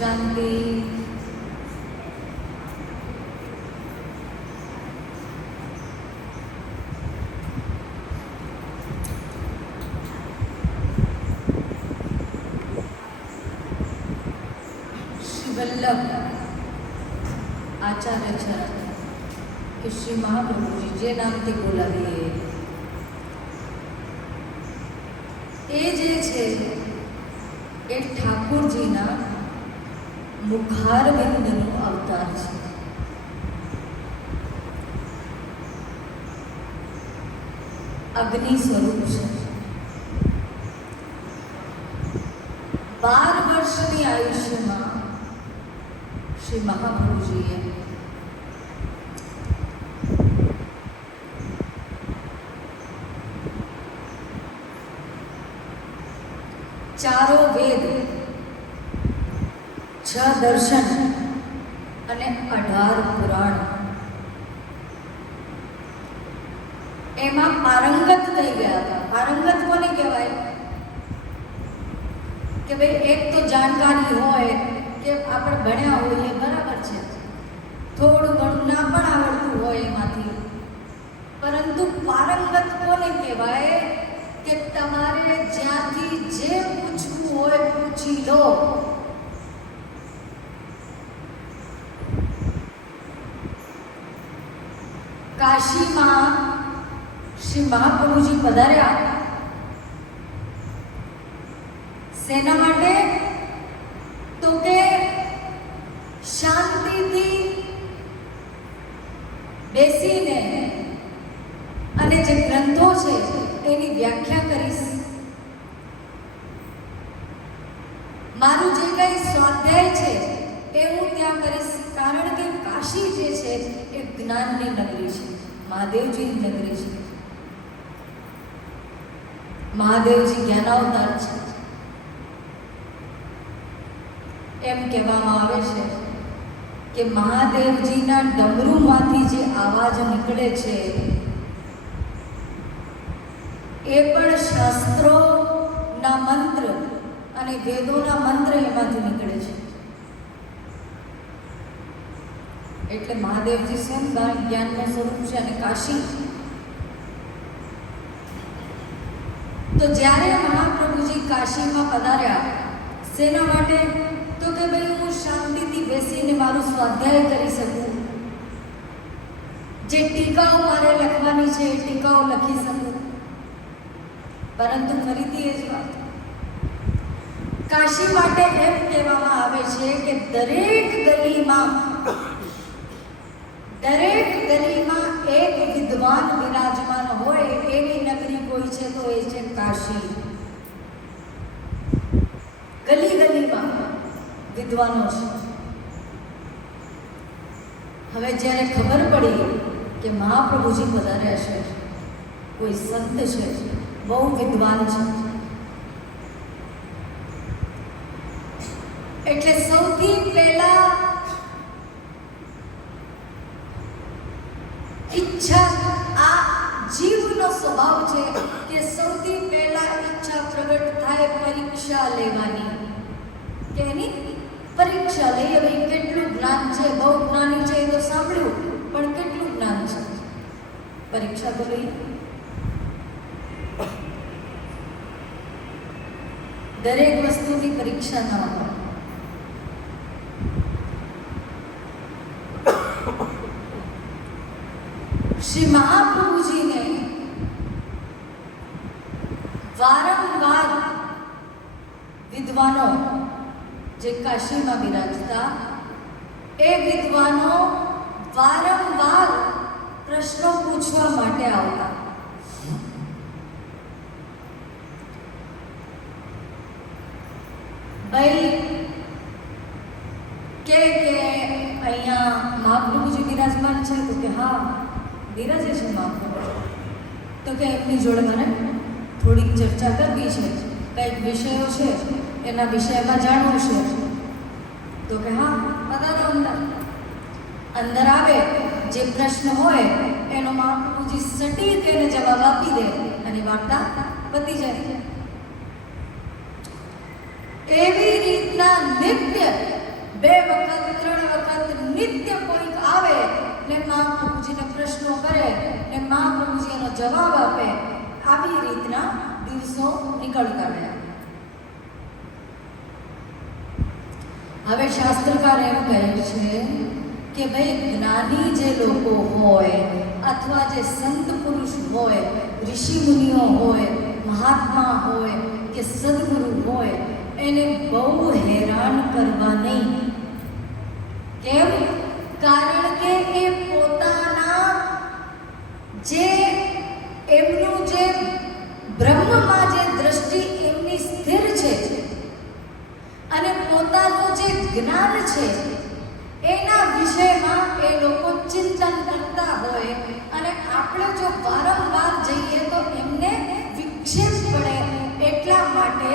શાંતિ. શ્રી વલ્લભ આચાર્ય છે કે શ્રી મહાપ્રભુજી જે નામથી બોલાવીએ એ જે છે એ ઠાકોરજીના મુખારવિંદનું અવતાર છે. અગ્નિ સ્વરૂપ છે. 12 વર્ષની આયુષ્યમાં શ્રી મહાપ્રભુજીએ ચારો વેદ, 6 દર્શન અને 18 પુરાણ એમાં પારંગત થઈ ગયા હતા. પારંગત કોને કહેવાય કે ભાઈ એક તો જાણકારી હોય કે આપણે ભણ્યા હોઈએ બરાબર છે, થોડું ઘણું ના પણ આવડતું હોય એમાંથી, પરંતુ પારંગત કોને કહેવાય કે તમારે જ્યાંથી જે પૂછવું હોય પૂછી લો. કાશીમાં શ્રી મહાપ્રભુજી પધાર્યા શેના માટે? તો કે શાંતિથી બેસીને અને જે ગ્રંથો છે એની વ્યાખ્યા કરીશ. મારું જે કંઈ સ્વાધ્યાય છે એ હું ત્યાં કરીશ. કારણ કે કાશી જે છે એ જ્ઞાનની નગરી છે, મહાદેવજીની નગરી છે. મહાદેવજી જ્ઞાનાવતાર છે. એમ કહેવામાં આવે છે કે મહાદેવજીના ડમરૂમાંથી જે અવાજ નીકળે છે એ પણ શાસ્ત્રોના મંત્ર અને વેદોના મંત્ર એમાંથી નીકળે છે. એટલે મહાદેવજી સ્વયં જ્ઞાનનું સ્વરૂપ છે. અને કાશી તો જ્યારે મહાપ્રભુજી કાશીમાં પધાર્યા શેના માટે? તો કે ભાઈ હું શાંતિથી બેસીને મારું સ્વાધ્યાય કરી શકું, જે ટીકાઓ મારે લખવાની છે એ ટીકાઓ લખી શકું. પરંતુ ફરીથી એ જ વાત, કાશી માટે એમ કહેવામાં આવે છે કે દરેક ગલીમાં એક વિદ્વાન વિરાજમાન હોય એવી નગરી કોઈ છે તો એ છે કાશી. ગલીમાં વિદ્વાનો છે. હવે જ્યારે ખબર પડી કે મહાપ્રભુજી પધાર્યા છે, કોઈ સંત છે, બહુ વિદ્વાન છે, એટલે સૌથી પહેલા ઈચ્છા, આ જીવનો સ્વભાવ છે કે સૌથી પહેલા ઈચ્છા પ્રગટ થાય પરીક્ષા લેવાની. કે એની પરીક્ષા લઈએ. ભાઈ કેટલું જ્ઞાન છે, બહુ જ્ઞાની છે એ તો સાંભળ્યું, પણ કેટલું જ્ઞાન છે પરીક્ષા તો લઈએ. દરેક વસ્તુની પરીક્ષા ન હોય. શ્રી મહાપ્રભુજીને વારંવાર વિદ્વાનો જે કાશીમાં બિરાજતા એ વિદ્વાનો વારંવાર પ્રશ્નો પૂછવા માટે આવતા. ભાઈ કે અહીંયા મહાપ્રભુજી બિરાજમાન છે? તો કે હા બિરાજે છે મહાપ્રભુ. તો કે એમની જોડે મને થોડીક ચર્ચા કરવી છે, કંઈક વિષયો છે એના વિષયમાં જાણવું છે. તો કે હા પધારો અંદર. અંદર આવે, જે પ્રશ્ન હોય એનો મહાપ્રભુજી સટીક એને જવાબ આપી દે અને વાર્તા પતી જાય. એવી રીતના નિત્ય 2 વખત 3 વખત નિત્ય કોઈક આવે ને મહાપ્રભુજીને પ્રશ્નો કરે ને મહાપ્રભુજી એનો જવાબ આપે. આવી રીતના દિવસો નીકળતા રહ્યા. હવે શાસ્ત્રકાર એમ કહે છે કે ભાઈ જ્ઞાની જે લોકો હોય અથવા જે સંત પુરુષ હોય, ઋષિ મુનિઓ હોય, મહાત્મા હોય કે સદગુરુ હોય, એને બહુ હેરાન કરવા નહીં. કેમ? કારણ કે એ પોતાના જે એમનું જે બ્રહ્મમાં જે દ્રષ્ટિ એમની સ્થિર છે અને પોતાનું જે જ્ઞાન છે એના વિષયમાં એ લોકો ચિંતન કરતા હોય. અને આપણે જો વારંવાર જઈએ તો એમને વિક્ષેપ પડે. એટલા માટે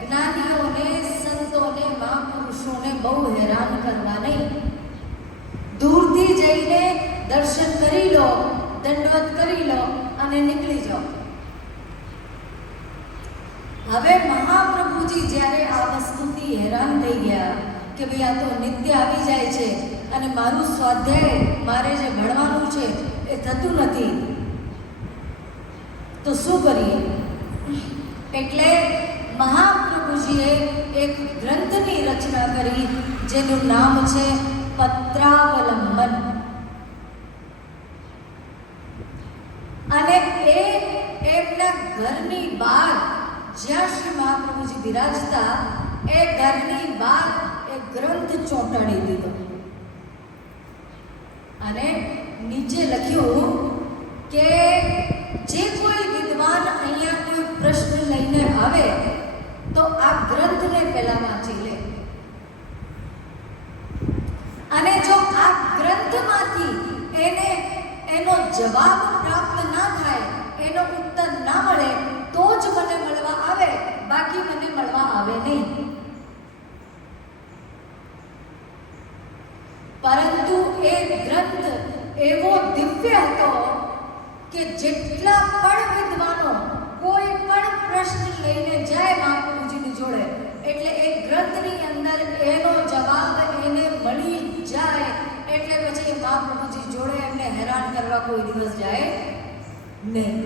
જ્ઞાનીઓને, સંતોને, મહાપુરુષોને બહુ હેરાન કરવા નહીં. દૂરથી જઈને દર્શન કરી લો, દંડવત કરી લો અને નીકળી જાઓ. હવે મહાપ્રભુજી જ્યારે આ વસ્તુથી હેરાન થઈ ગયા કે ભાઈ આ તો નિત્ય આવી જાય છે અને મારું સ્વાધ્યાય, મારે જે ભણવાનું છે એ થતું નથી, તો શું કરીએ? એટલે મહાપ્રભુજીએ એક ગ્રંથની રચના કરી જેનું નામ છે પત્રાવલંબન. અને એ એમના ઘરની બહાર, જ્યાં શ્રી મહાપ્રભુજી બિરાજતા, એ ઘરની બહાર એક ગ્રંથ ચોંટાડી દીધો અને નીચે લખ્યું કે જે કોઈ વિદ્વાન અહીંયા કોઈ પ્રશ્ન લઈને આવે તો આ ગ્રંથને પહેલા વાંચી લે. અને જો આ ગ્રંથમાંથી એને એનો જવાબ પ્રાપ્ત ના થાય, એનો ઉત્તર ના મળે તો જ મને મળવા આવે, બાકી મને મળવા આવે નહીં. પરંતુ એ ગ્રંથ એવો દિવ્ય હતો કે જેટલા પણ વિદ્વાનો કોઈ પણ પ્રશ્ન લઈને જાય મહાપ્રભુજીની જોડે, એટલે એ ગ્રંથની અંદર એનો જવાબ એને મળી જાય. એટલે પછી મહાપ્રભુજી જોડે એમને હેરાન કરવા કોઈ દિવસ જાય નહીં.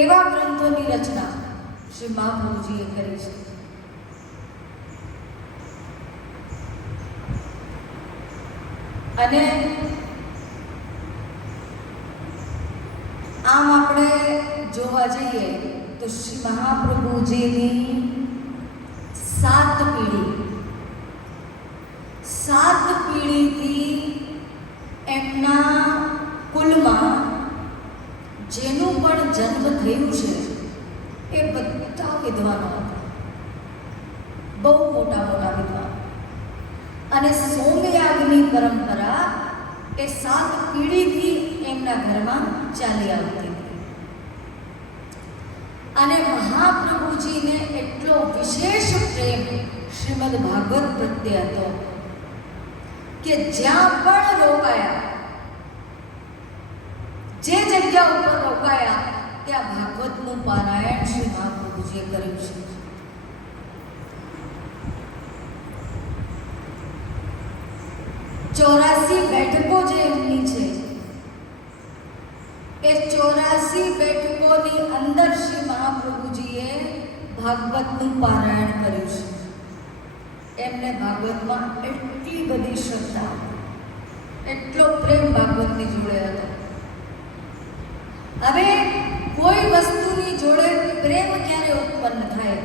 એવા ગ્રંથોની રચના શ્રી મહાપ્રભુજીએ કરી છે. અને આમ આપણે જોવા જઈએ તો શ્રી મહાપ્રભુજીની 7 પેઢીથી એમના કુલમાં જેનું પણ જન્મ થયું છે એ બધા વિદ્વાનો હતા, બહુ મોટા મોટા વિદ્વાન. અને સોમયાગની પરંપરા એ 7 પેઢીથી એમના ઘરમાં ચાલી આવતી હતી. અને મહાપ્રભુજીને એટલો વિશેષ પ્રેમ શ્રીમદ ભાગવત પ્રત્યે હતો કે જ્યાં પણ રોકાયા, જે જગ્યા ઉપર રોકાયા ત્યાં ભાગવતનું પારાયણ શ્રી મહાપ્રભુજીએ કર્યું છે. ચોરાસી બેઠકો જે એમની છે એ 84 બેઠકોની અંદર શ્રી મહાપ્રભુજીએ ભાગવતનું પારાયણ કર્યું છે. એમને ભાગવતમાં એટલી બધી શ્રદ્ધા, એટલો પ્રેમ ભાગવતની જોડે હતો. હવે કોઈ વસ્તુની જોડે પ્રેમ ક્યારે ઉત્પન્ન થાય?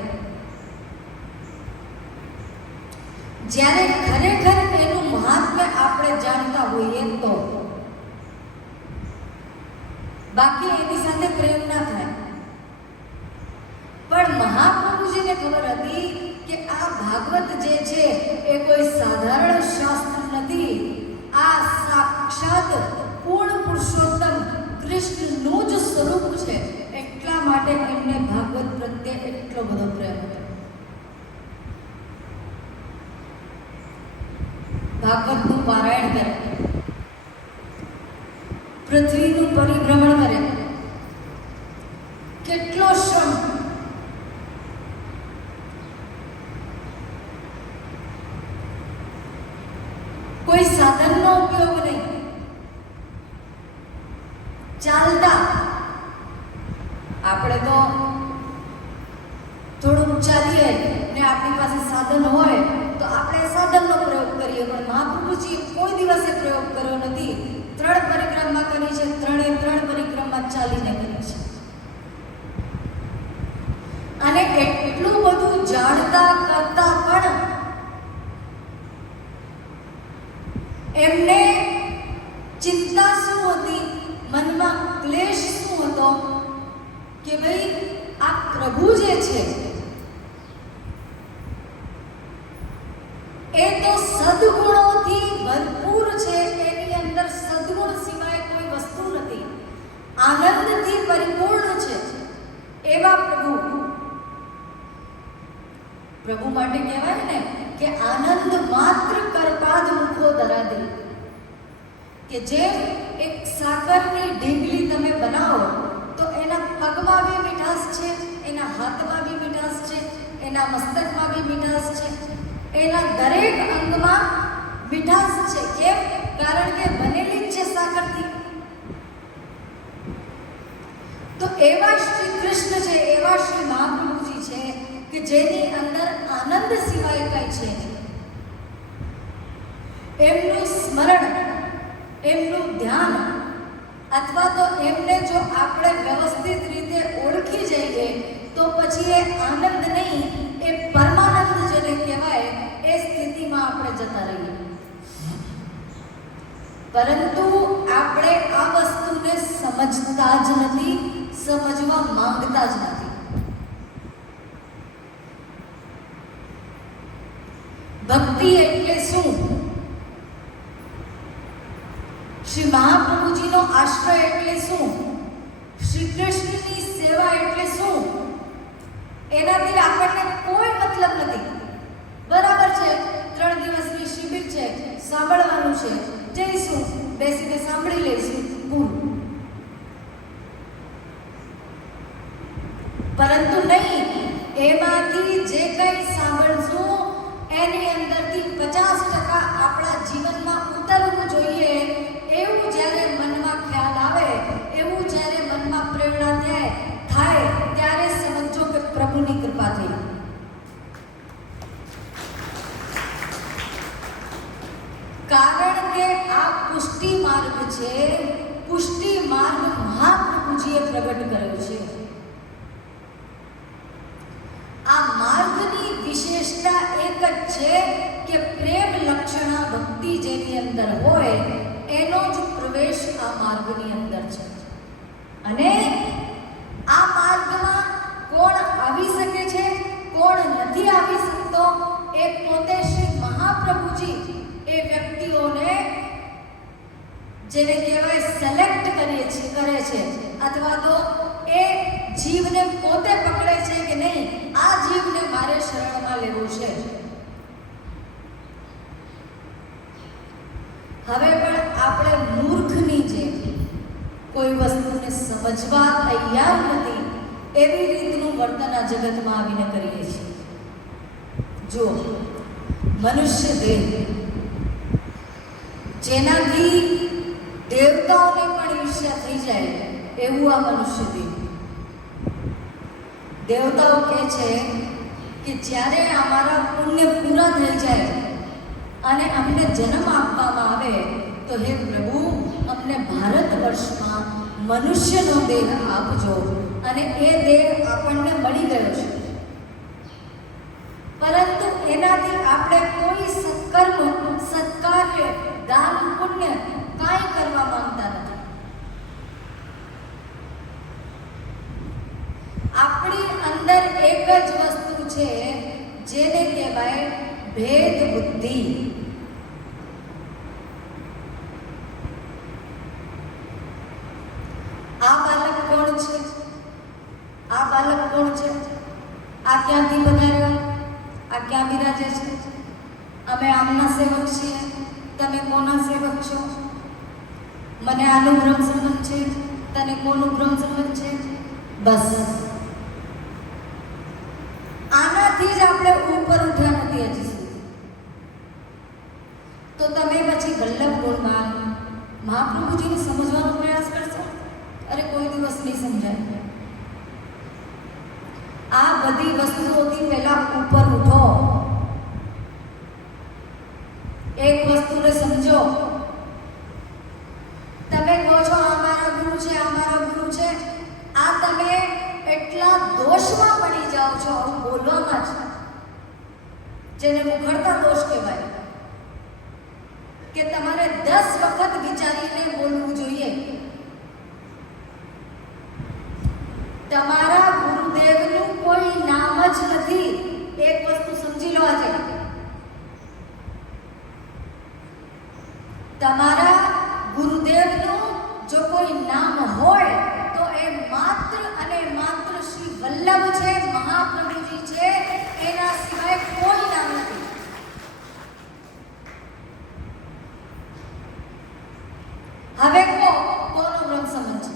જ્યારે ખરેખર એનું મહાત્મ્ય આપણે જાણતા હોઈએ તો. બાકી એની સાથે પ્રેમ ના થાય. પણ મહાપ્રભુજીને ખબર હતી કે આ ભાગવત જે છે એ કોઈ સાધારણ શાસ્ત્ર નથી, આ સાક્ષાત પૂર્ણ પુરુષોત્તમ કૃષ્ણનું જ સ્વરૂપ છે. એટલા માટે એમને ભાગવત પ્રત્યે એટલો બધો પ્રેમ હતો. ભાગવતનું પારાયણ કરે, પૃથ્વીનું પરિભ્રમણ કરે, કેટલો શ્રમ. કોઈ સાધનનો ઉપયોગ નહીં. ચાલતા આપણે તો થોડુંક ચાલીએ ને આપણી પાસે સાધન હોય તો આપણે સાધનનો પ્રયોગ કરીએ, પણ મહાપ્રભુજી કોઈ દિવસે પ્રયોગ કર્યો નથી. 3 પરિક્રમા કરી છે, 3 પરિક્રમા ચાલીને કરી છે. અને એટલું બધું જાણતા કરતા પણ એમને ચિંતા શું હતી, મનમાં ક્લેશ શું હતો કે ભાઈ આ પ્રભુ જે છે એ તો સદગુણોથી ભરપૂર છે, એની અંદર સદગુણ સિવાય કોઈ વસ્તુ નથી, આનંદથી પરિપૂર્ણ છે. એવા પ્રભુ માટે કહેવાય ને કે આનંદ માત્ર કરપાદ મુખો ધરાદે, કે જેમ એક સાકરની ઢીંગલી તમે બનાવો તો એના પગમાં બી મીઠાશ છે, એના હાથમાં બી મીઠાશ છે, એના મસ્તકમાં બી મીઠાશ છે, એના દરેક અંગમાં મીઠાશ છે. કેમ? કારણ કે બનેલી જ છે સાકરથી. તો એવા શ્રી કૃષ્ણ છે, એવા શ્રી મહાપ્રભુજી છે કે જેની અંદર આનંદ સિવાય કઈ છે નહીં. એમનું સ્મરણ, એમનું ધ્યાન, અથવા તો એમને જો આપણે વ્યવસ્થિત રીતે ઓળખી જઈએ તો પછી એ આનંદ નહીં, એ પરમાનંદ જેને કહેવાય એ સ્થિતિમાં આપણે જતા રહીએ. પરંતુ આપણે આ વસ્તુને સમજતા જ નથી, સમજવા માંગતા જ નથી. ભક્તિ એટલે શું? શ્રી મહાપ્રભુજીનો આશ્રય એટલે શું? શ્રી કૃષ્ણની સેવા એટલે શું? એનાથી આપણને કોઈ મતલબ નથી. બરાબર છે, 3 દિવસની શિબિર છે, સાંભળવાનું છે, જઈશું, બેસીને સાંભળી લઈશું, પૂરું. પરંતુ નહીં, એમાંથી જે કંઈ સાંભળશું એની અંદરથી 50% આપણા જીવનમાં ઉતરવું જોઈએ. એવું જ્યારે મનમાં ખ્યાલ આવે, એવું જ્યારે મનમાં પ્રેરણા થાય ત્યારે સમજો કે પ્રભુની કૃપા થઈ. કારણ કે આ પુષ્ટિ માર્ગ છે, પુષ્ટિ માર્ગ મહાપ્રભુજીએ પ્રગટ કર્યો છે. આ માર્ગની વિશેષતા એક જ છે કે પ્રેમ લક્ષણા ભક્તિ જેની અંદર હોય એનો જ પ્રવેશ આ માર્ગની અંદર છે. અને આ માર્ગમાં કોણ આવી શકે છે, કોણ નથી આવી શકતો, એ પોતે શ્રી મહાપ્રભુજી એ વ્યક્તિઓને જેને કહેવાય સિલેક્ટ કરે છે, અથવા તો એ જીવને પોતે પકડે છે કે નહીં, આ જીવને મારે શરણમાં લેવું છે. હવે પણ આપણે મૂર્ખની જેમ કોઈ વસ્તુને સમજવા તૈયાર નથી એવી રીતનું વર્તન આ જગતમાં આવીને કરીએ છીએ. જો મનુષ્ય દેહ જેનાથી દેવતાઓને પણ ઈર્ષ્યા થઈ જાય એવું આ મનુષ્ય દેહ. દેવતાઓ કહે છે કે જ્યારે અમારા પુણ્ય પૂરા થઈ જાય અને અમને જન્મ આપવામાં આવે તો હે પ્રભુ, અમને ભારત વર્ષમાં મનુષ્યનો દેહ આપજો. અને એ દેહ આપણને મળી ગયો છે, પરંતુ એનાથી આપણે કોઈ સત્કર્મ, સત્કાર્ય, દાન, પુણ્ય કાંઈ કરવા માંગતા નથી. આપણી અંદર એક જ વસ્તુ છે જેને કહેવાય ભેદ બુદ્ધિ. આ બાલક કોણ છે? આ બાલક કોણ છે? આ ક્યાંથી પધાર્યો? આ ક્યાં બિરાજે છે? અમે આમના સેવક છીએ, તમે કોના સેવક છો? મને આનું ભ્રમ સંબંધ છે, તને કોનું ભ્રમ સંબંધ છે? બસ આનાથી જ આપણે ઉપર ઉઠ્યા નથી હજી સુધી. તો તમે પછી ગુણગાન મહાપ્રભુજીને સમજવાનો પ્રયાસ કરશો, અરે કોઈ દિવસ નહીં સમજાય. આ બધી વસ્તુઓથી પહેલા ઉપર ઉઠો. એક વસ્તુને સમજો. તમે કહો છો આ મારા ગુરુ છે, આ મારા ગુરુ છે, આ તમે એટલા દોષમાં પડી જાઓ છો આવું બોલવામાં જ, જેને મુખડતા દોષ કહેવાય, કે તમારે 10 વખત વિચારીને બોલવું જોઈએ. તમારા ગુરુદેવનું કોઈ નામ જ નથી. એક વસ્તુ સમજી લો આજે. તમારા ગુરુદેવનું જો કોઈ નામ હોય તો એ માત્ર અને માત્ર શ્રી વલ્લભ છે, મહાપ્રભુજી છે, એના સિવાય કોઈ નામ નથી. હવે કોનો બ્રહ્મ સંબંધ છે?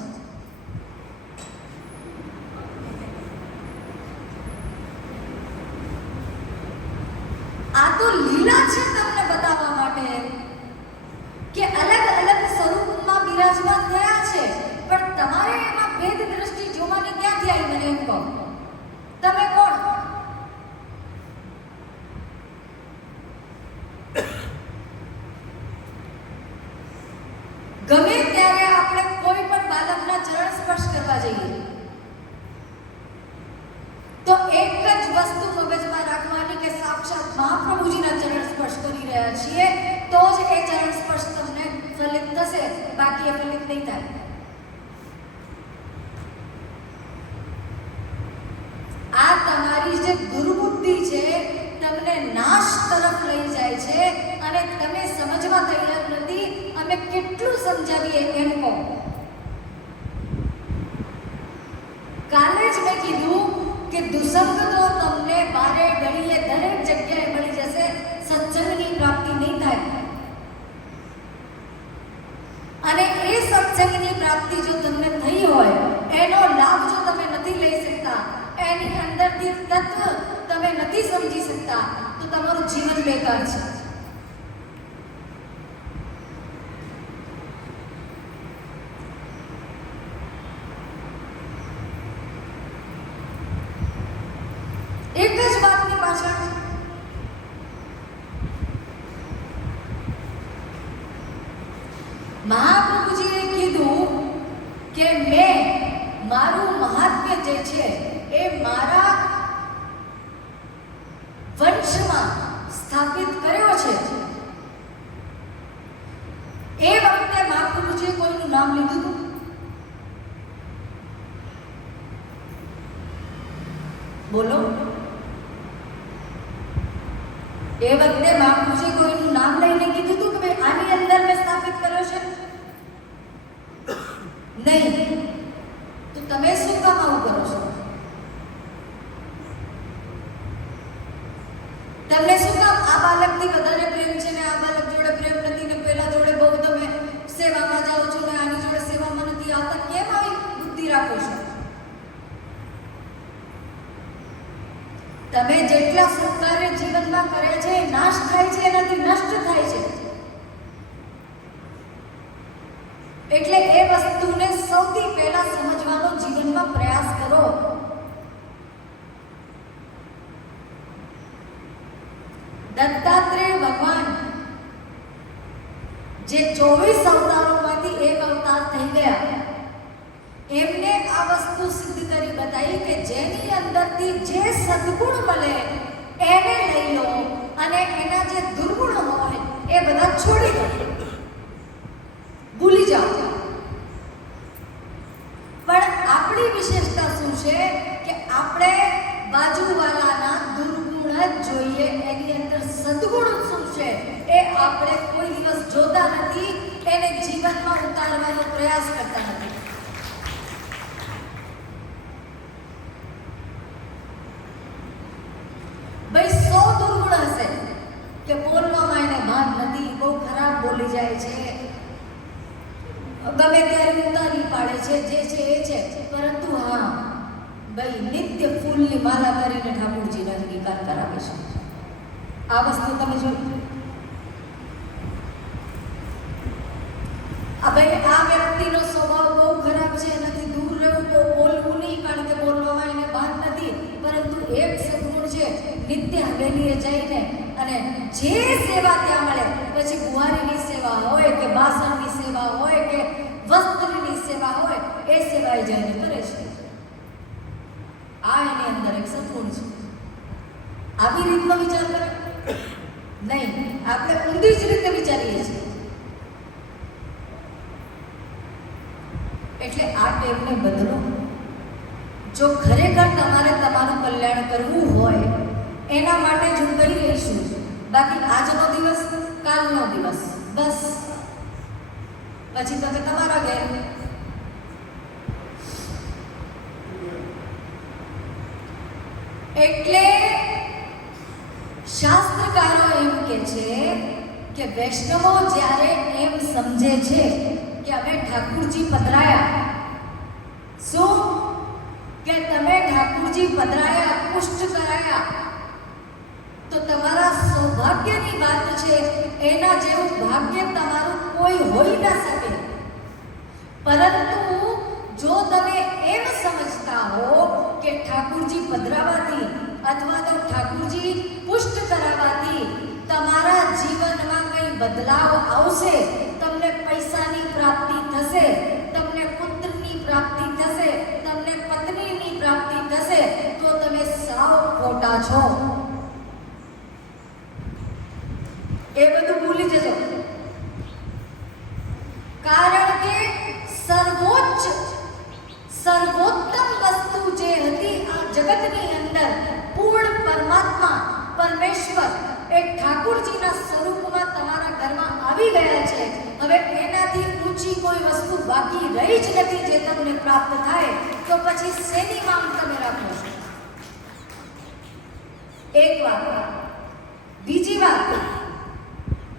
આ તો લીલા છે તમને બતાવવા માટે કે અલગ અલગ સ્વરૂપમાં બિરાજમાન થયા છે, પણ તમારે એમાં ભેદ દ્રષ્ટિ જોવાની ક્યાંથી આવી? મને એમ કહો, તમે કોણ? ગમે ત્યારે આપણે કોઈ પણ બાળકના ચરણ સ્પર્શ કરવા જઈએ તો એક જ વસ્તુ મગજમાં રાખવાની કે સાક્ષાત મહાપ્રભુજીના ચરણ સ્પર્શ કરી રહ્યા છીએ, તો જ એ ચરણ સ્પર્શ તમને ફલિત થશે, બાકી એ ફલિત નહીં થાય. આ તમારી જે દુર્બુદ્ધિ છે તમને નાશ તરફ લઈ જાય છે અને તમે સમજવા તૈયાર નથી. અમે કેટલું સમજાવીએ એમ કહો. કાલે જ મેં કીધું કે દુસંગ તો તમને બારે ઘડીએ દરેક જગ્યાએ મળી જશે, સત્સંગની પ્રાપ્તિ નહીં થાય. અને એ સત્સંગની પ્રાપ્તિ જો તમને થઈ હોય, એનો લાભ જો તમે નથી લઈ શકતા, એની અંદરથી તત્વ તમે નથી સમજી શકતા, તો તમારું જીવન બેકાર છે. એક જ વાતની પાછળ મહાપ્રભુજીએ કીધું કે મેં મારું મહાત્મ્ય જે છે એ મારા વંશમાં સ્થાપિત કર્યો છે. એ વખતે મહાપ્રભુજીએ કોઈનું નામ લીધું હતું? બોલો. એ વખતે મહાપ્રભુજીએ કોઈનું નામ લઈને કીધું હતું કે ભાઈ આની અંદર મેં સ્થાપિત કર્યો છે? નહીં. તો તમે શું કામ આવું કરો છો? તમને શું કામ આ બાળકથી વધારે પ્રેમ છે ને આ બાળક જોડે પ્રેમ નથી ને પેલા જોડે બહુ તમે સેવામાં જાઓ છો ને આની જોડે સેવામાં નથી આવતા? કેમ આવી બુદ્ધિ રાખો છો? તમે જેટલા સત્કાર્ય જીવનમાં કરે છે એ નાશ થાય છે, એનાથી નષ્ટ થાય છે. એટલે એ વસ્તુને સૌથી પહેલા સમજવાનો જીવનમાં પ્રયાસ કરો. દત્તાત્રેય ભગવાન જે 24 અવતારોમાંથી એક અવતાર થઈ ગયા, એમને આ વસ્તુ સિદ્ધ કરી બતાવી કે જેની અંદરથી જે સદગુણ મળે એને લઈ લો અને એના જે દુર્ગુણ હોય એ બધા છોડી દો, ભૂલી જાઓ. પણ આપણી વિશેષતા શું છે કે આપણે બાજુવાલાના દુર્ગુણ જ જોઈએ, એની અંદર સદગુણ શું છે એ આપણે કોઈ દિવસ જોતા નથી, એને જીવનમાં ઉતારવાનો પ્રયાસ કરતા નથી. ભાઈ 100 દુર્ગુણ હશે કે બોલવામાં એને ભાન નથી, બહુ ખરાબ બોલી જાય છે, ગમે ત્યારે ઉતારી પાડે છે, જે છે એ છે, પરંતુ હા ભાઈ નિત્ય ફૂલની માલા કરીને ઠાકોરજીનો અંગીકાર કરાવે છે. આ વસ્તુ તમે જોઈ. હવે આ વ્યક્તિનો સ્વભાવ બહુ ખરાબ છે, એનાથી દૂર રહેવું, બહુ બોલવું નહીં, કારણ કે બોલવામાં એને ભાન નથી. પરંતુ એક સદગુણ છે, નિત્ય હવેલીએ જઈને અને જે સેવા ત્યાં મળે, પછી બુહારીની સેવા હોય કે બાસણની સેવા હોય કે વસ્ત્રની સેવા હોય, એ સેવાએ જઈને કરે છે. આ એની અંદર એક સદગુણ છે. આવી રીતનો વિચાર કરે નહીં, આપણે ઊંધી જ રીતે વિચારીએ છીએ. એટલે આ ટેવને બદલો. જો ખરેખર તમારે તમારું કલ્યાણ કરવું હોય, એના માટે જ હું કહી રહી છું. બાકી આજનો દિવસ, કાલનો દિવસ, બસ. પછી તમે તમારા ઘેર. એટલે શાસ્ત્રકારો એમ કે છે કે વૈષ્ણવો જ્યારે એમ સમજે છે કે અમે ઠાકુરજી પધરાયા, શું કે તમે ઠાકુરજી પધરાયા, પુષ્ટ કરાયા, તો તમારા સૌભાગ્યની વાત છે. એના જેવું ભાગ્ય તમારું કોઈ હોઈ ના શકે. પરંતુ જો તમે એમ સમજતા હો કે ઠાકુરજી પધરાવાથી અથવા તો ઠાકુરજી પુષ્ટ કરાવવાથી તમારા જીવનમાં કંઈ બદલાવ આવશે, તમને પૈસાની પ્રાપ્તિ થશે, તમને પુત્રની પ્રાપ્તિ થશે, તમને પત્નીની પ્રાપ્તિ થશે, તો તમે સાવ ખોટા છો. એ બધું ભૂલી જજો. કારણ કે સર્વોત્તમ વસ્તુ જે હતી આ જગતની અંદર, પૂર્ણ પરમાત્મા પરમેશ્વર એ ઠાકુરજીના સ્વરૂપમાં તમારા ઘરમાં આવી ગયા છે. હવે એનાથી ઊંચી કોઈ વસ્તુ બાકી રહી જ નથી જે તમને પ્રાપ્ત થાય, તો પછી શેની માંગ તમે રાખો છો? એક વાત. બીજી વાત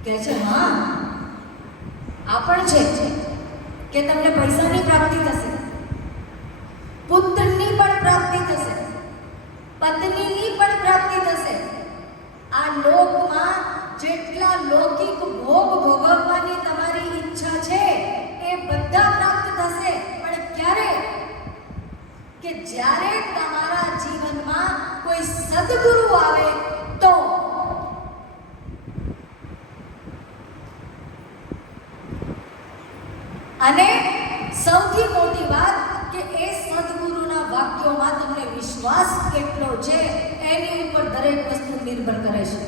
કે છે, હા આ પણ છે કે તમને પૈસાની પ્રાપ્તિ થશે, પુત્રની પણ પ્રાપ્તિ થશે, પત્નીની પણ પ્રાપ્તિ થશે. આ લોકમાં જેટલા લૌકિક ભોગ ભોગવવાની તમારી ઈચ્છા છે એ બધા પ્રાપ્ત થશે. પણ ક્યારે? કે જ્યારે તમારા જીવનમાં કોઈ સદગુરુ આવે તો. અને સૌથી મોટી વાત કે એ સદગુરુના વાક્યોમાં તમને વિશ્વાસ કેટલો છે એની ઉપર દરેક વસ્તુ નિર્ભર કરે છે.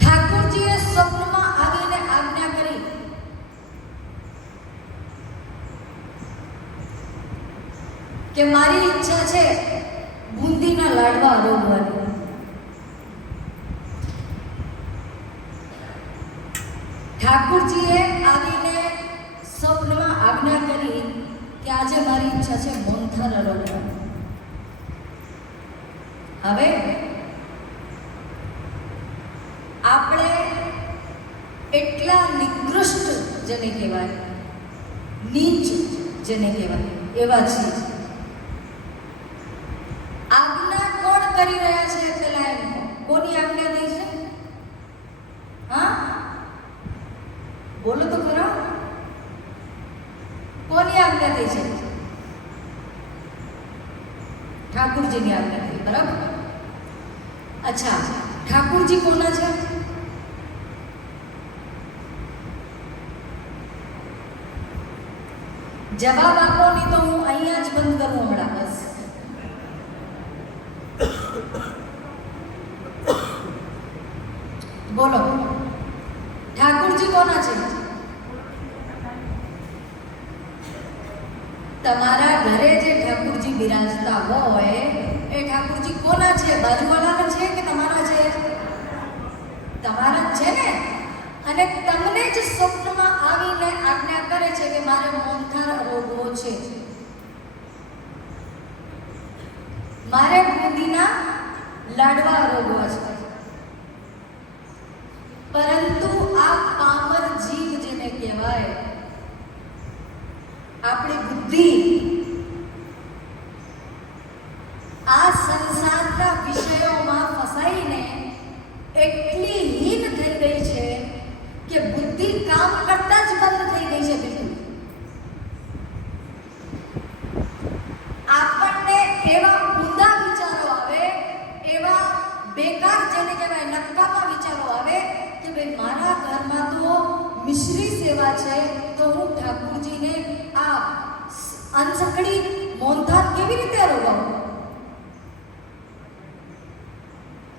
ઠાકુરજીએ સ્વપ્નમાં આવીને આજ્ઞા કરી કે મારી ઈચ્છા છે બુંદીના લાડવા આરોગવાની. ઠાકુરજીએ આવીને સ્વપ્નમાં આજ્ઞા કરી કે આજે મારી ઈચ્છા છે મોહનથાળ આરોગવાની. હવે આપણે એટલા નિકૃષ્ટ જેને કહેવાય, નીચ જેને કહેવાય, એવા છીએ. આજ્ઞા કોણ કરી રહ્યા છે? પેલા એમ કોની આજ્ઞા થઈ છે? હા બોલો તો ખરો. કોની આજ્ઞા થઈ છે? ઠાકુરજીની આજ્ઞા થઈ. બરાબર. અચ્છા, ઠાકુરજી કોના છે? જવાબ આપો, નહીં તો હું અહીંયા જ બંધ કરું હમણાં. બસ બોલો, ઠાકુરજી કોના છે? તમારા ઘરે જે ઠાકુરજી બિરાજતા હોય એ ઠાકુરજી કોના છે? બાજુવાળાના છે કે તમારા છે? તમારા જ છે ને. અને તમને જ સ્વપ્નમાં આવીને આજ્ઞા કરે છે કે મારે મોહનથાળ આરોગવો છે, મારે બુંદીના લાડવા આરોગવા છે. પરંતુ આ પામર જીવ જેને કહેવાય, આપણી બુદ્ધિ, આ સંસાર મિશ્રી સેવા છે, તો હું ઠાકુરજીને આ અનસખડી મોહનથાળ કેવી રીતે રોગાવું?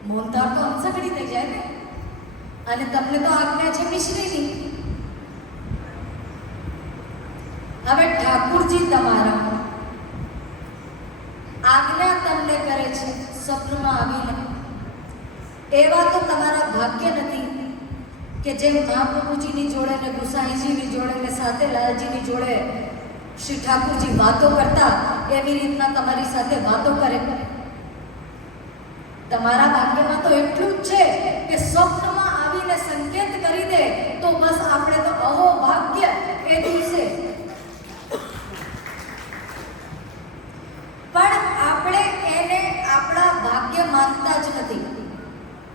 મોહનથાળ તો અનસખડી થઈ જાય ને, અને તમને તો આજ્ઞા છે મિશ્રીની. હવે ઠાકુરજી તમારા આજ્ઞા તમને કરે છે સ્વપ્નમાં આવીને. એવા તો તમારા ભાગ્ય નથી કે જેમ મહાપ્રભુજીની જોડે ને ગુસાઈજીની જોડે ને સાથે લાલજીની જોડે શ્રી ઠાકુરજી વાતો કરતા, એવી રીતના તમારી સાથે વાતો કરે. તમારા ભાગ્યમાં તો એટલું જ છે કે સ્વપ્નમાં આવીને સંકેત કરી દે તો બસ આપણે તો અહો ભાગ્ય એ દિવસે. પણ આપણે એને આપણા ભાગ્ય માનતા જ નથી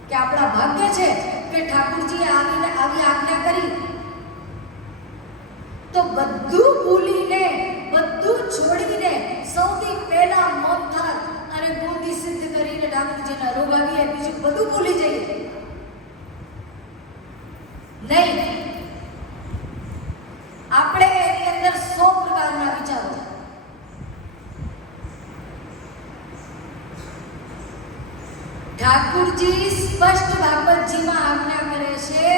કે આપણા ભાગ્ય છે કે ઠાકુરજીએ આવીને આવી આજ્ઞા કરી. તો બધું ભૂલીને, બધું છોડીને સૌથી પહેલા મોહનથાળ અને બુંદી સિદ્ધ કરીને ઠાકુરજીના રોગાવીએ, બીજું બધું ભૂલી જઈએ નહીં. આપણે એની અંદર 100 પ્રકારના વિચારો. ઠાકુરજી સ્પષ્ટ ભાગવતજીમાં આજ્ઞા કરે છે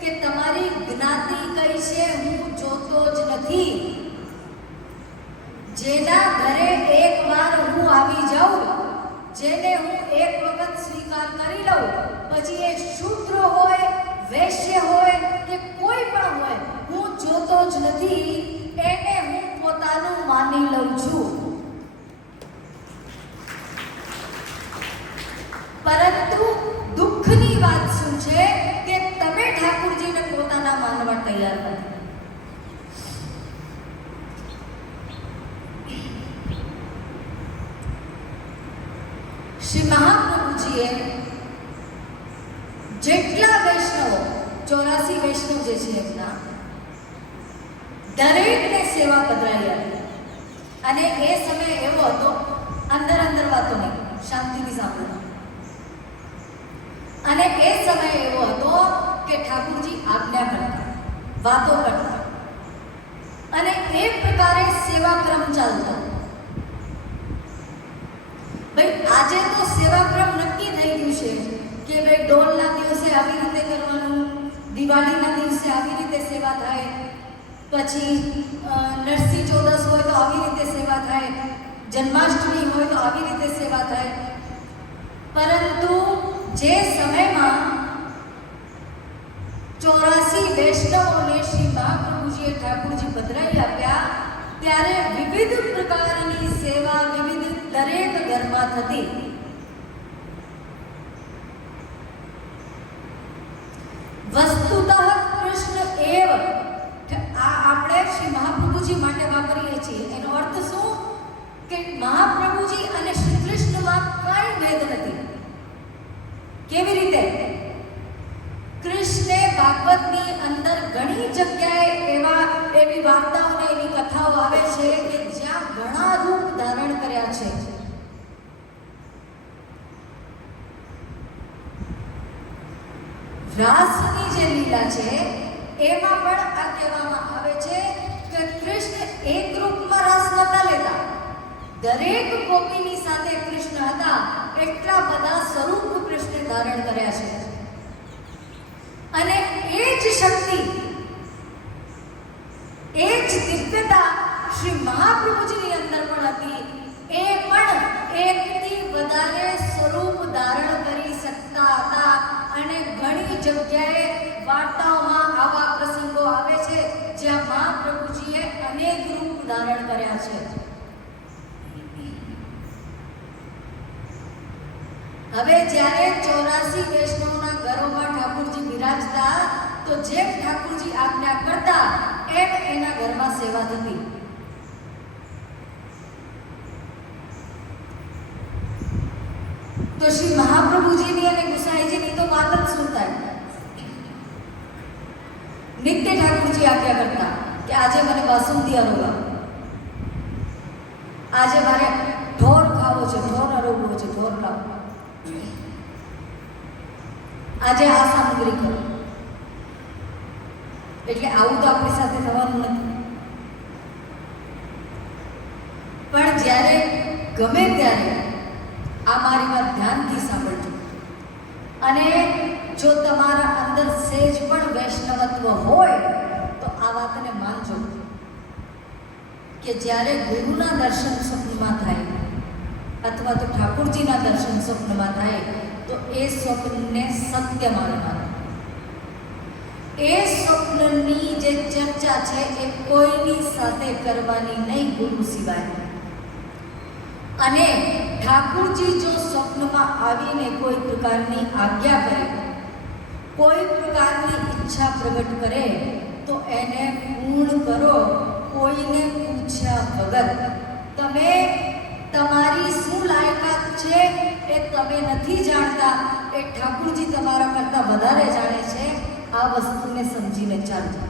કે તમારી જ્ઞાતિ કઈ છે હું જોતો જ નથી. જેના ઘરે એકવાર હું આવી જાઉં, જેને હું એક વખત સ્વીકાર કરી લઉં, પછી એ શૂદ્ર હોય, વૈશ્ય હોય કે કોઈ પણ હોય, હું જોતો જ નથી. એને હું પોતાનું માની લઉં છું. પરંતુ દુઃખની વાત શું છે કે તમે ઠાકુરજીને પોતાના માનવા તૈયાર નથી. શ્રી મહાપ્રભુજીએ જેટલા વૈષ્ણવો, 84 વૈષ્ણવ જે છે એમના દરેકને સેવા પધરાઈ હતી. અને એ સમય એવો હતો, અંદર અંદર વાતો નહીં, શાંતિથી સાંભળો. અને એ સમય એવો હતો કે ઠાકુરજી આજ્ઞા કરતા, વાતો કરતા, અને એ પ્રકારે સેવાક્રમ ચાલતો. ભાઈ આજે તો સેવાક્રમ નક્કી થઈ ગયું છે કે ભાઈ ડોલના દિવસે આવી રીતે કરવાનું, દિવાળીના દિવસે આવી રીતે સેવા થાય, પછી નરસિંહ ચૌદસ હોય તો આવી રીતે સેવા થાય, જન્માષ્ટમી હોય તો આવી રીતે સેવા થાય. પરંતુ જે સમયમાં 84 વૈષ્ણવોને શ્રી મહાપ્રભુજીએ ઠાકુરજી પધરાઈ આપ્યા, ત્યારે વિવિધ પ્રકારની સેવા વિવિધ દરેક ઘરમાં થતી. વસ્તુતઃ કૃષ્ણ એવ, આ આપણે શ્રી મહાપ્રભુજી માટે વાપરીએ છીએ. એનો અર્થ શું કે મહાપ્રભુજી અને શ્રી કૃષ્ણમાં કઈ ભેદ નથી. કેવી રીતે? કૃષ્ણે ભાગવતની અંદર ઘણી જગ્યાએ એવી વાર્તાઓ ને એવી કથાઓ આવે છે કે જ્યાં ઘણા રૂપ ધારણ કર્યા છે. રાસની જે લીલા છે એમાં પણ આ કહેવામાં આવે છે કે કૃષ્ણ એક રૂપમાં રસ નતા લેતા. દરેક ગોપીની સાથે કૃષ્ણ હતા. એટલા બધા સ્વરૂપ કૃષ્ણે ધારણ કર્યા છે. અને એ જ શક્તિ, એ જ દિવ્યતા શ્રી મહાપ્રભુજીની અંદર પણ હતી. એ પણ એકથી વધારે સ્વરૂપ ધારણ કરી શકતા હતા. અને ઘણી જગ્યાએ વાર્તાઓમાં આવા પ્રસંગો આવે છે જ્યાં મહાપ્રભુજીએ અનેક રૂપ ધારણ કર્યા છે. હવે જ્યારે 84 વૈષ્ણવના ઘરોમાં ઠાકુરજી બિરાજતા, તો જેમ ઠાકુરજી આજ્ઞા કરતા એમ એના ઘરમાં સેવા થતી. તો શ્રી મહાપ્રભુજીની અને ગુસાઈજીની તો વાત જ શું થાય. નિત્ય ઠાકુરજી આજ્ઞા કરતા કે આજે મને બાસુંદી અરોગા, આજે મારે ઢોર ખાવો છે, ઢોર અરોગવો છે, ઢોર ખાવો, આજે આ સામગ્રી કરો. એટલે આવું તો આપણી સાથે થવાનું નથી. પણ જ્યારે ગમે ત્યારે આ મારી વાત ધ્યાનથી સાંભળજો, અને જો તમારા અંદર સેજ પણ વૈષ્ણવત્વ હોય તો આ વાતને માનજો કે જ્યારે ગુરુના દર્શન સ્વપ્નમાં થાય અથવા તો ઠાકોરજીના દર્શન સ્વપ્નમાં થાય તો એ સ્વપ્નને સત્ય માનવાનું. એ સ્વપ્નની જે ચર્ચા છે એ કોઈની સાથે કરવાની નહીં ગુરુ સિવાય. અને ઠાકોરજી જો સ્વપ્નમાં આવીને કોઈ પ્રકારની આજ્ઞા કરે, કોઈ પ્રકારની ઈચ્છા પ્રગટ કરે તો એને પૂર્ણ કરો, કોઈને પૂછ્યા વગર. તમે તમારી શું લાયકાત છે એ તમે નથી જાણતા, એ ઠાકોરજી તમારા કરતાં વધારે જાણે છે. આ વસ્તુને સમજીને ચાલજો.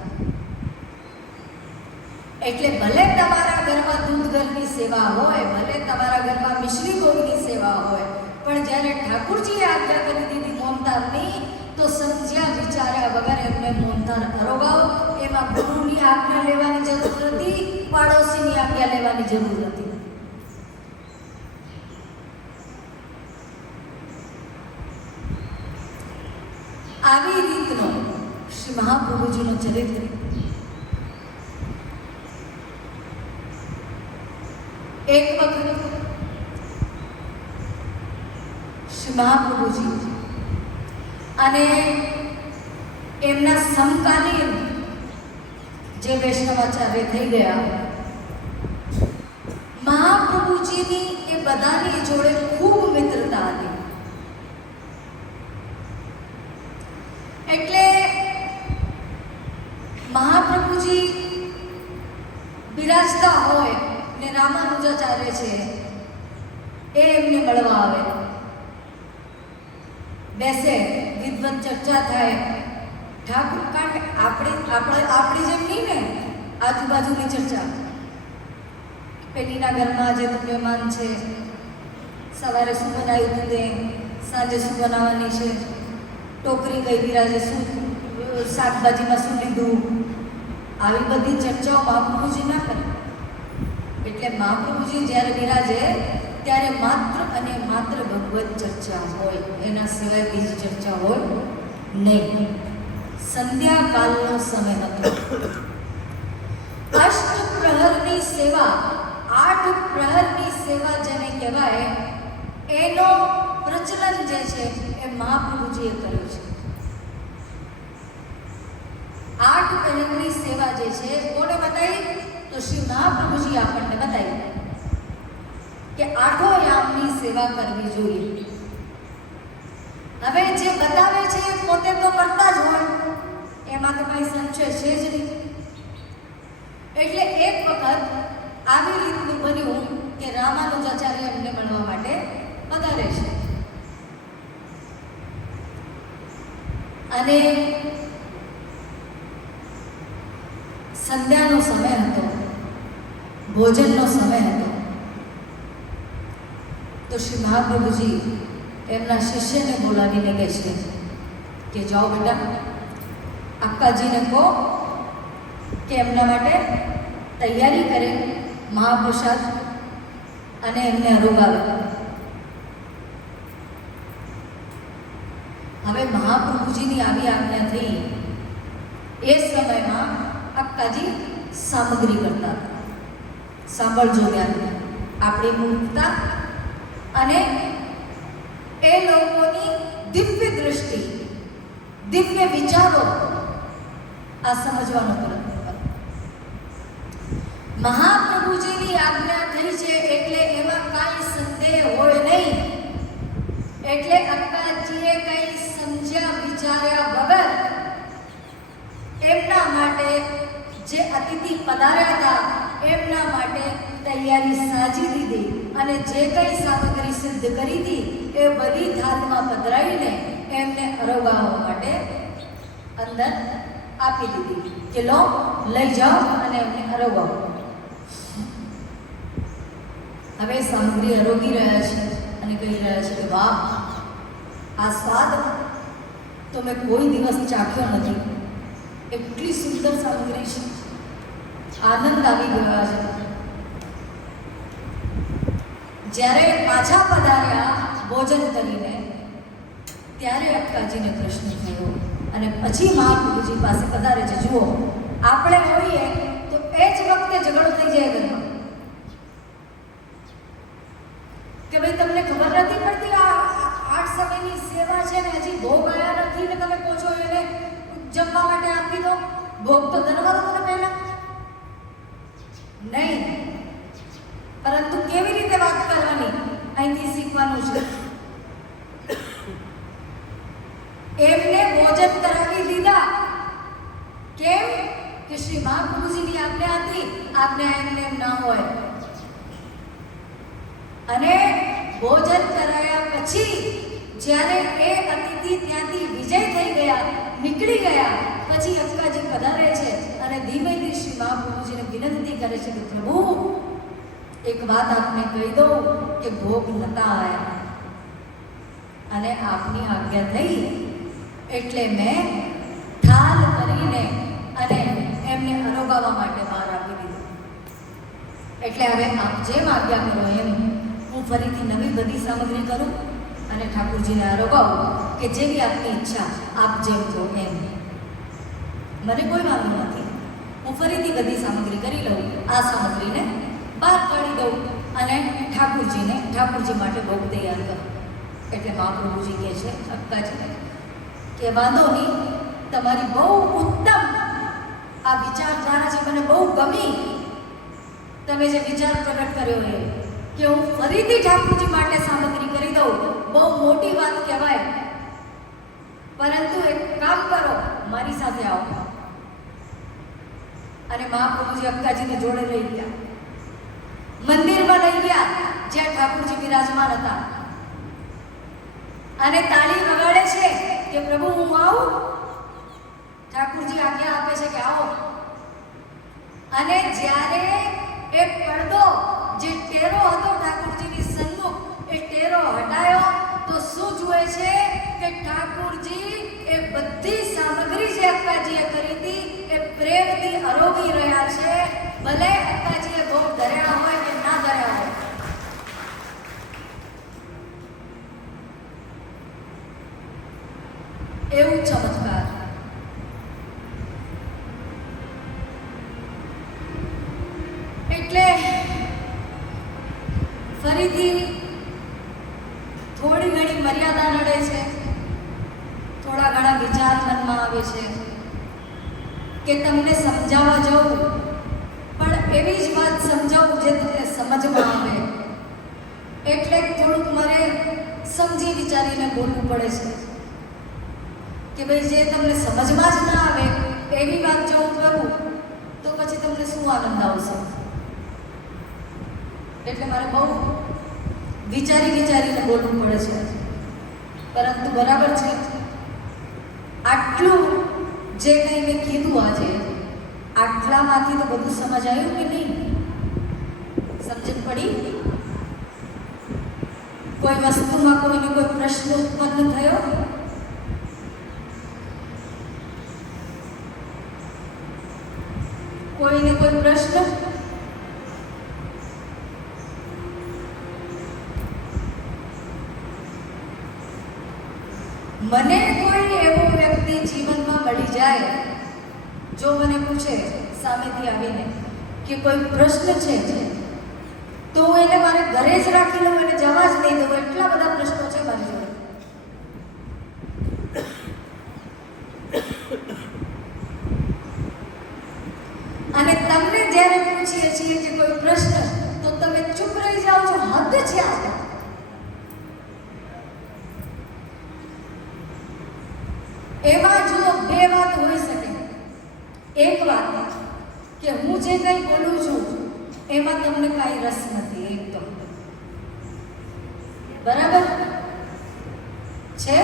એટલે ભલે તમારા ઘરમાં દૂધ ઘરની સેવા હોય, ભલે તમારા ઘરમાં મિશ્રી ભોગની સેવા હોય, પણ જ્યારે ઠાકોરજીએ આજ્ઞા કરી દીધી મોહનથાળની, તો સમજ્યા વિચાર્યા વગર એમને મોહનથાળ અરોગાવો. એમાં ગુરુની આજ્ઞા લેવાની જરૂર નથી, પાડોશીની આજ્ઞા લેવાની જરૂર નથી. આવી રીતનો શ્રી મહાપ્રભુજીનું ચરિત્ર એક વખત શ્રી મહાપ્રભુજી અને એમના સમકાલીન જે વૈષ્ણવાચાર્ય થઈ ગયા, મહાપ્રભુજીની એ બધાની જોડે ખૂબ મિત્રતા હતી. એટલે મહાપ્રભુજી બિરાજતા હોય ને રામાનુજાચાર્ય છે એ એમને મળવા આવે, બેસે, વિદ્વત ચર્ચા થાય. ઠાકોર કારણ કે આપણી જેમ નહીં ને આજુબાજુની ચર્ચા. પેલીના ઘરમાં આજે તો મહેમાન છે, સવારે શું બનાવ્યું તે, સાંજે શું બનાવવાની છે, ટોકરી કઈ બિરાજે, શું શાકભાજીમાં શું લીધું, આવી બધી ચર્ચાઓ મહાપ્રભુજી ના કરે. એટલે મહાપ્રભુજી જ્યારે બિરાજે ત્યારે માત્ર અને માત્ર ભગવત ચર્ચા હોય, એના સિવાય બીજી ચર્ચા હોય નહીં. સંધ્યાકાલનો સમય હતો. અષ્ટપ્રહરની સેવા, 8 પ્રહરની સેવા જેને કહેવાય, એનો પ્રચલન જે છે એ મહાપ્રભુજીએ કર્યું છે. 8 પ્રહરની સેવા જે છે કોને બતાવી? તો શ્રી મહાપ્રભુજી આપણને બતાવી કે 8 યામની સેવા કરવી જોઈએ. હવે જે બતાવે છે એ પોતે તો કરતા જ હોય, એમાં તો કઈ સંશય છે જ નહીં. એટલે એક વખત આવી રીતનું બન્યું કે રામાનુજાચાર્ય એમને મળવા માટે પધારે છે, અને સંધ્યાનો સમય હતો, ભોજનનો સમય હતો. તો શ્રી મહાપ્રભુજી એમના શિષ્યને બોલાવીને કહે છે કે જાઓ બેટા, અક્કાજીને કહો કે એમના માટે તૈયારી કરે મહાપ્રસાદ અને એમને અરોગાવે. હવે મહાપ્રભુજીની આવી આજ્ઞા થઈ. એ સમયમાં અક્કાજી સામગ્રી કરતા. સાંભળજો ધ્યાન, આપણી મૂર્ખતા અને એ લોકોની દિવ્ય દૃષ્ટિ, દિવ્ય વિચારો આ સમજવાનો પ્રયત્ન કરો. મહાપ્રભુજીની આજ્ઞા થઈ છે એટલે એમાં કાંઈ સંદેહ હોય નહીં. એટલે અક્કાજીએ કંઈ સમજ્યા વિચાર્યા વગર એમના માટે, જે અતિથિ પધાર્યા હતા એમના માટે તૈયારી સાજી દીધી, અને જે કંઈ સામગ્રી સિદ્ધ કરી હતી એ બધી થાળમાં પધરાવીને એમને અરોગાવવા માટે અંદર આપી દીધી કે લો, લઈ જાઓ અને એમને અરોગાવો. હવે સામગ્રી અરોગી રહ્યા છે અને કહી રહ્યા છે કે વાહ, આ સ્વાદ તો મેં કોઈ દિવસ ચાખ્યો નથી. એટલી સુંદર સામગ્રી છે, આનંદ આવી ગયો છે. જ્યારે પાછા પધાર્યા ભોજન કરીને ત્યારે અક્કાજીને પ્રશ્ન થયો અને પછી મહાપ્રભુજી પાસે પધારે છે. જુઓ, આપણે હોઈએ તો એ જ વખતે ઝઘડો થઈ જાય ઘરમાં કે ભાઈ તમને ખબર નથી પડતી આ 8 સમયની સેવા છે ને હજી ભોગ આવ્યા નથી ને તમે કહો છો એને જમવા માટે આપી દો. ભોગ તો ધરવા દો તમે પહેલા. નહીં, પરંતુ કેવી રીતે વાત કરવાની અહીંથી શીખવાનું છે. એમને ભોજન કરાવી દીધા. કેમ કે શ્રી મહાપ્રભુજીની આજ્ઞા હતી, આજ્ઞા એમને ના હોય. અને ભોજન કરાયા પછી જ્યારે એ અતિથિ ત્યાંથી વિજય થઈ ગયા, નીકળી ગયા, પછી અક્કાજી પધારે છે અને ધીમેથી શ્રી મહાપ્રભુજીને વિનંતી કરે છે કે પ્રભુ એક વાત આપને કહી દઉં કે ભોગ નતા આવ્યા અને આપની આજ્ઞા થઈ એટલે મેં થાલ કરીને અને એમને અરોગાવા માટે બહાર આપી દીધું. એટલે હવે આપ જેમ આજ્ઞા કરો એમ હું ફરીથી નવી બધી સામગ્રી કરું અને ઠાકોરજીને આરોગાવું કે જેવી આપની ઈચ્છા, આપ જેમ કહો એમ. મને કોઈ વાંધો નથી, હું ફરીથી બધી સામગ્રી કરી લઉં, આ સામગ્રીને બહાર કાઢી દઉં અને ઠાકોરજી માટે ભોગ તૈયાર કરું. એટલે મહાપ્રભુજી કહે છે અક્કાજી કે વાંધો નહીં, તમારી બહુ ઉત્તમ આ વિચારધારા છે, મને બહુ ગમી. તમે જે વિચાર પ્રગટ કર્યો એ કે હું ફરીથી ઠાકોરજી માટે સામગ્રી કરી દઉં, બહુ મોટી વાત કહેવાય. પરંતુ એક કામ કરો, મારી સાથે આવો. અને મહાપ્રભુજી અક્કાજીને જોડે લઈ ગયા, મંદિરમાં લઈ ગયા જ્યાં ઠાકોરજી બિરાજમાન હતા અને તાળી વગાડે છે કે પ્રભુ હું આવું. ઠાકોરજી આજ્ઞા આપે છે કે આવો. અને જ્યારે એક પડદો જે ટેરો હતો ઠાકોરજીની સન્મુખ, એ ટેરો હટાયો તો શું જુએ છે કે ઠાકોરજી એ બધી સામગ્રી જે અક્કાજીએ કરી હતી એ પ્રેમથી આરોગી રહ્યા છે. ભલે અક્કાજીએ ભોગ ધર્યા હોય કે ના ધર્યા હોય. એવું ચમત્કાર. એટલે ફરીથી થોડી ઘણી મર્યાદા નડે છે, થોડા ઘણા વિચાર મનમાં આવે છે કે તમને સમજાવવા જવું, પણ એવી જ વાત સમજાવું જે તમને સમજમાં આવે. એટલે થોડુંક મારે સમજી વિચારીને બોલવું પડે છે કે ભાઈ જે તમને સમજમાં જ ના આવે એવી વાત જો હું કરું તો પછી તમને શું આનંદ આવશે. એટલે મારે બહુ વિચારીને બોલવું પડે છે. પરંતુ બરાબર છે, આટલું જે કંઈ મેં કીધું આજે, આટલામાંથી તો બધું સમજ આવ્યું કે નહીં? સમજણ પડી? કોઈ વસ્તુમાં કોઈને કોઈ પ્રશ્ન ઉત્પન્ન થયો? કોઈને કોઈ પ્રશ્ન? મને કોઈ એવો વ્યક્તિ જીવનમાં મળી જાય જો મને પૂછે સામેથી આવીને કે કોઈ પ્રશ્ન છે તો હું એને મારે ઘરે જ રાખી લઉં, એને જવા જ નહીં દઉં. એટલા બધા પ્રશ્નો છે મારી જોડે. અને તમને જ્યારે પૂછીએ છીએ કે કોઈ પ્રશ્ન તો તમે ચૂપ રહી જાઓ છો. હદ છે આ. એમાં જુઓ, બે વાત હોઈ શકે. એક વાત કે હું જે કંઈ બોલું છું એમાં તમને કાંઈ રસ નથી, એકદમ બરાબર છે.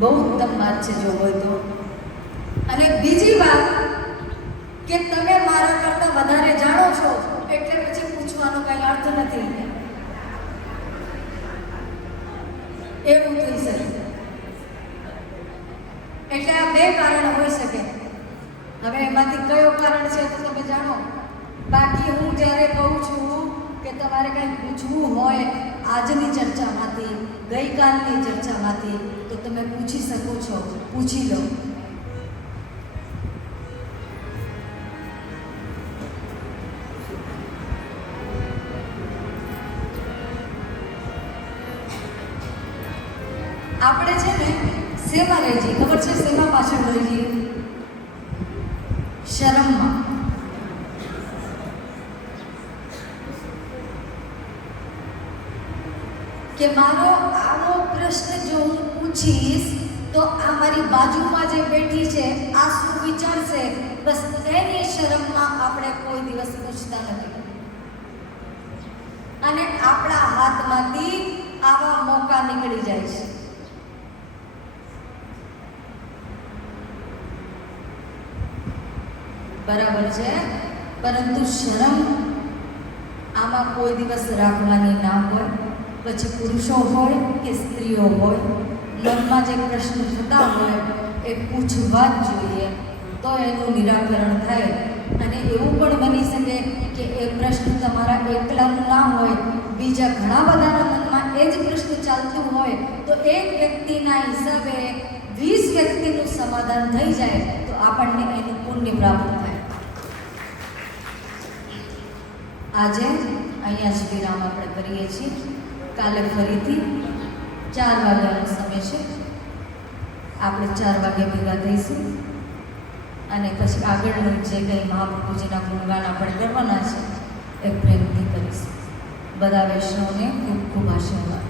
બહુ ઉત્તમ વાત છે જો હોય તો. અને બીજી વાત કે તમે મારા કરતાં વધારે જાણો છો એટલે પછી પૂછવાનો કાંઈ અર્થ નથી. એવું થઈ શકે. એટલે આ બે કારણ હોઈ શકે. હવે એમાંથી કયો કારણ છે તો તમે જાણો. બાકી હું જ્યારે કહું છું કે તમારે કંઈ પૂછવું હોય આજની ચર્ચામાંથી, ગઈકાલની ચર્ચામાંથી, તો તમે પૂછી શકો છો, પૂછી લો. આપણે છે ને શેમાં રહી જઈએ ખબર છે? શેમાં પાછળ રહી જઈએ? શરમમાં. કે મારો આવો પ્રશ્ન જો હું પૂછીશ તો આ મારી બાજુમાં જે બેઠી છે આ શું વિચારશે? બસ એની શરમમાં આપણે કોઈ દિવસ પૂછતા નથી. અને આપણા હાથમાંથી આવા મોકા નીકળી જાય છે. બરાબર છે. પરંતુ શરમ આમાં કોઈ દિવસ રાખવાની ના હોય. પછી પુરુષો હોય કે સ્ત્રીઓ હોય, મનમાં જે પ્રશ્ન થતા હોય એ પૂછવા જ જોઈએ, તો એનું નિરાકરણ થાય. અને એવું પણ બની શકે કે એ પ્રશ્ન તમારા એકલાનું ના હોય, બીજા ઘણા બધાના મનમાં એ જ પ્રશ્ન ચાલતું હોય, તો એક વ્યક્તિના હિસાબે 20 વ્યક્તિનું સમાધાન થઈ જાય તો આપણને એનું પુણ્ય પ્રાપ્ત થાય. આજે અહીંયા જ વિરામ આપણે કરીએ છીએ. કાલે ફરીથી 4 વાગ્યાનો સમય છે. આપણે 4 વાગે ભેગા થઈશું અને પછી આગળનું જે કંઈ મહાપ્રભુજીના ગુણગાન આપણે કરવાના છે એ પ્રેમથી કરીશું. બધા વૈષ્ણવને ખૂબ ખૂબ આશીર્વાદ.